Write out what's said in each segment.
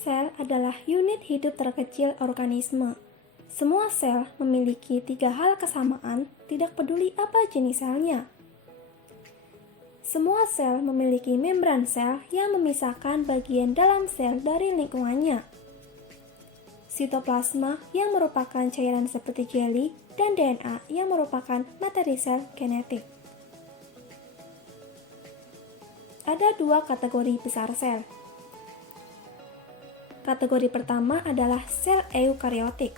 Sel adalah unit hidup terkecil organisme. Semua sel memiliki 3 hal kesamaan, tidak peduli apa jenis selnya. Semua sel memiliki membran sel yang memisahkan bagian dalam sel dari lingkungannya. Sitoplasma yang merupakan cairan seperti jeli, dan DNA yang merupakan materi sel genetik. Ada 2 kategori besar sel. Kategori pertama adalah sel eukariotik.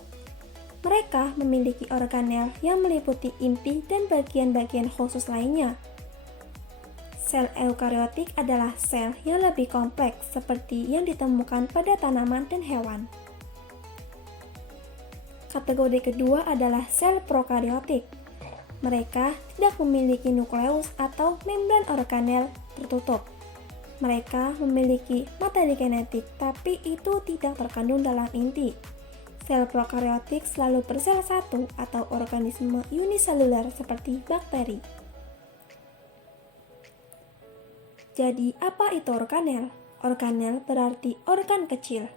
Mereka memiliki organel yang meliputi inti dan bagian-bagian khusus lainnya. Sel eukariotik adalah sel yang lebih kompleks seperti yang ditemukan pada tanaman dan hewan. Kategori kedua adalah sel prokariotik. Mereka tidak memiliki nukleus atau membran organel tertutup. Mereka memiliki materi genetik, tapi itu tidak terkandung dalam inti. Sel prokariotik selalu bersel satu atau organisme uniseluler seperti bakteri. Jadi, apa itu organel? Organel berarti organ kecil.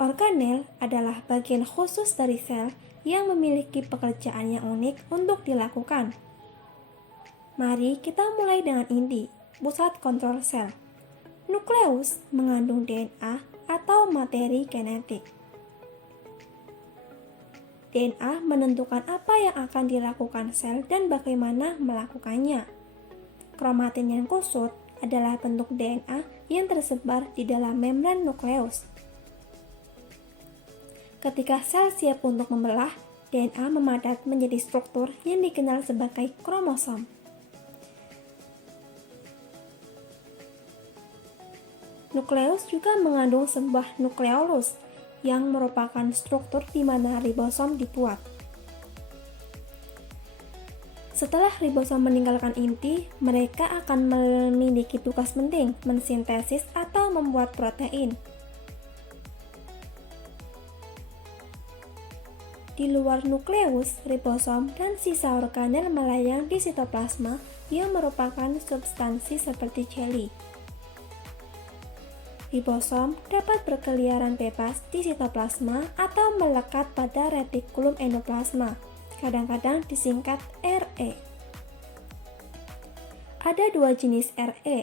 Organel adalah bagian khusus dari sel yang memiliki pekerjaan yang unik untuk dilakukan. Mari kita mulai dengan inti, pusat kontrol sel. Nukleus mengandung DNA atau materi genetik. DNA menentukan apa yang akan dilakukan sel dan bagaimana melakukannya. Kromatin yang kusut adalah bentuk DNA yang tersebar di dalam membran nukleus. Ketika sel siap untuk membelah, DNA memadat menjadi struktur yang dikenal sebagai kromosom. Nukleus juga mengandung sebuah nukleolus yang merupakan struktur di mana ribosom dibuat. Setelah ribosom meninggalkan inti, mereka akan memiliki tugas penting mensintesis atau membuat protein. Di luar nukleus, ribosom dan sisa organel melayang di sitoplasma yang merupakan substansi seperti jeli. Ribosom dapat berkeliaran bebas di sitoplasma atau melekat pada retikulum endoplasma, kadang-kadang disingkat RE. Ada 2 jenis RE.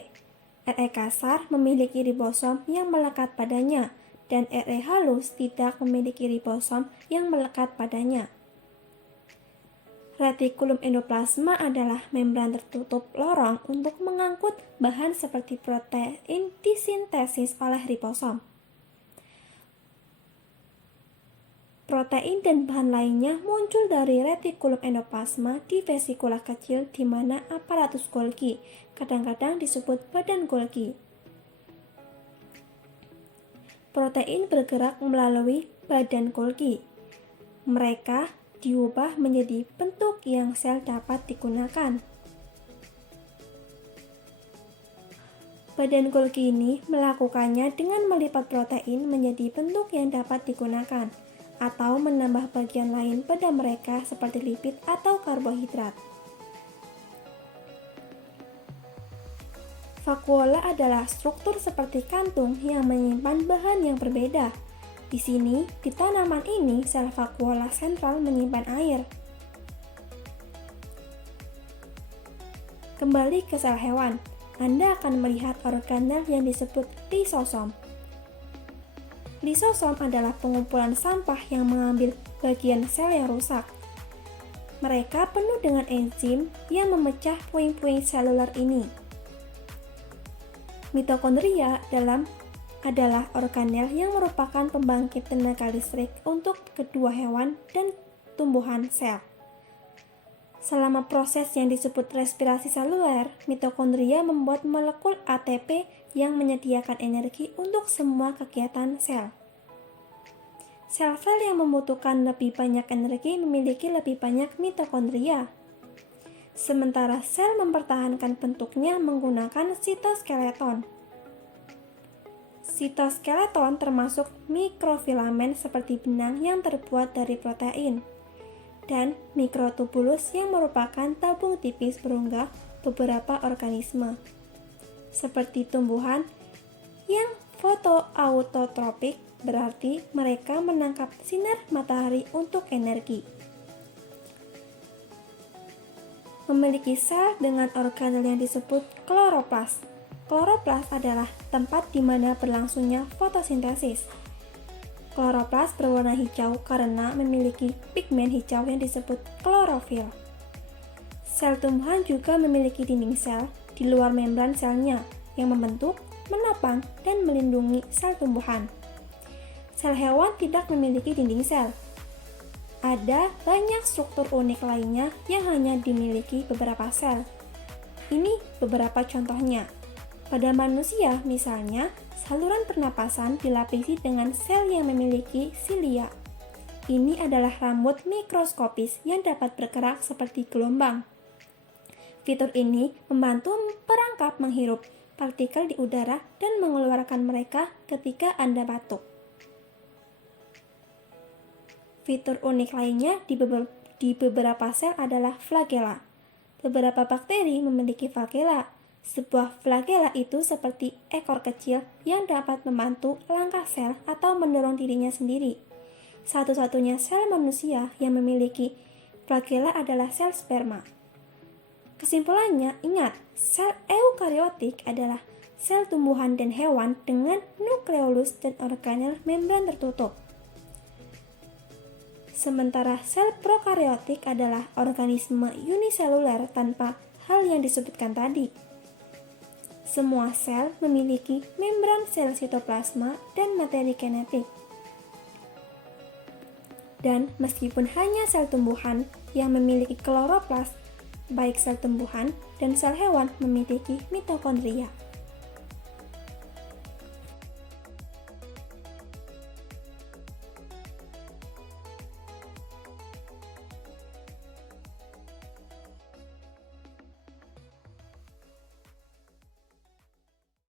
RE kasar memiliki ribosom yang melekat padanya, dan RE halus tidak memiliki ribosom yang melekat padanya. Retikulum endoplasma adalah membran tertutup lorong untuk mengangkut bahan seperti protein disintesis oleh ribosom. Protein dan bahan lainnya muncul dari retikulum endoplasma di vesikula kecil di mana aparatus Golgi, kadang-kadang disebut badan Golgi. Protein bergerak melalui badan Golgi. Mereka diubah menjadi bentuk yang sel dapat digunakan. Badan Golgi ini melakukannya dengan melipat protein menjadi bentuk yang dapat digunakan, atau menambah bagian lain pada mereka seperti lipid atau karbohidrat. Vakuola adalah struktur seperti kantung yang menyimpan bahan yang berbeda. Di sini, di tanaman ini, sel vakuola sentral menyimpan air. Kembali ke sel hewan, Anda akan melihat organel yang disebut lisosom. Lisosom adalah pengumpulan sampah yang mengambil bagian sel yang rusak. Mereka penuh dengan enzim yang memecah puing-puing seluler ini. Mitokondria adalah organel yang merupakan pembangkit tenaga listrik untuk kedua hewan dan tumbuhan sel. Selama proses yang disebut respirasi seluler, mitokondria membuat molekul ATP yang menyediakan energi untuk semua kegiatan sel. Sel-sel yang membutuhkan lebih banyak energi memiliki lebih banyak mitokondria. Sementara sel mempertahankan bentuknya menggunakan sitoskeleton. Sitoskeleton termasuk mikrofilamen seperti benang yang terbuat dari protein, dan mikrotubulus yang merupakan tabung tipis berunggah beberapa organisme, seperti tumbuhan yang fotoautotropik, berarti mereka menangkap sinar matahari untuk energi. Memiliki sel dengan organel yang disebut kloroplas. Kloroplas adalah tempat di mana berlangsungnya fotosintesis. Kloroplas berwarna hijau karena memiliki pigmen hijau yang disebut klorofil. Sel tumbuhan juga memiliki dinding sel di luar membran selnya yang membentuk, menopang, dan melindungi sel tumbuhan. Sel hewan tidak memiliki dinding sel. Ada banyak struktur unik lainnya yang hanya dimiliki beberapa sel. Ini beberapa contohnya. Pada manusia, misalnya, saluran pernapasan dilapisi dengan sel yang memiliki silia. Ini adalah rambut mikroskopis yang dapat bergerak seperti gelombang. Fitur ini membantu perangkap menghirup partikel di udara dan mengeluarkan mereka ketika Anda batuk. Fitur unik lainnya di beberapa sel adalah flagela. Beberapa bakteri memiliki flagela. Sebuah flagela itu seperti ekor kecil yang dapat membantu langkah sel atau mendorong dirinya sendiri. Satu-satunya sel manusia yang memiliki flagela adalah sel sperma. Kesimpulannya, ingat, sel eukariotik adalah sel tumbuhan dan hewan dengan nukleolus dan organel membran tertutup. Sementara sel prokariotik adalah organisme uniseluler tanpa hal yang disebutkan tadi. Semua sel memiliki membran sel sitoplasma dan materi kinetik. Dan meskipun hanya sel tumbuhan yang memiliki kloroplas, baik sel tumbuhan dan sel hewan memiliki mitokondria.